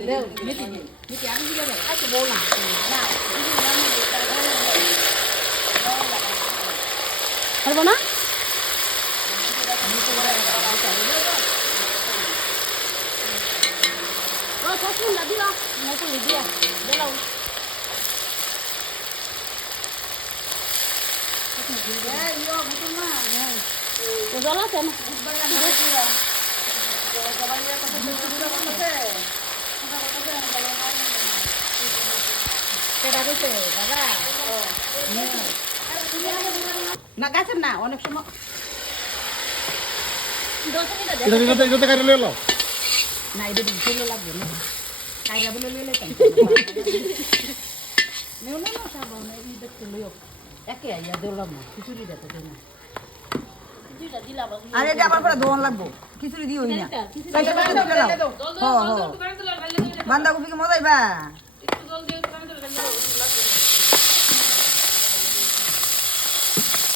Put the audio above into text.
দেও মিটি মিটি আমি দিলে আচ্ছা বল না না পারবো না ও কখন দিবা মতো দিয়া দেলাও জল আছে না না গাছের না অনেক সময় না এটা দিলে লাগবে না কাইরা বলে লইলে নেও না সব এই দেখতে লইও একে আইয়া দিলাম না খিচুড়ি দিতে দেন আরে এটা আবার পরে দোন লাগবো খিচুড়ি দিও না বান্ধাকপি কে মজাইবা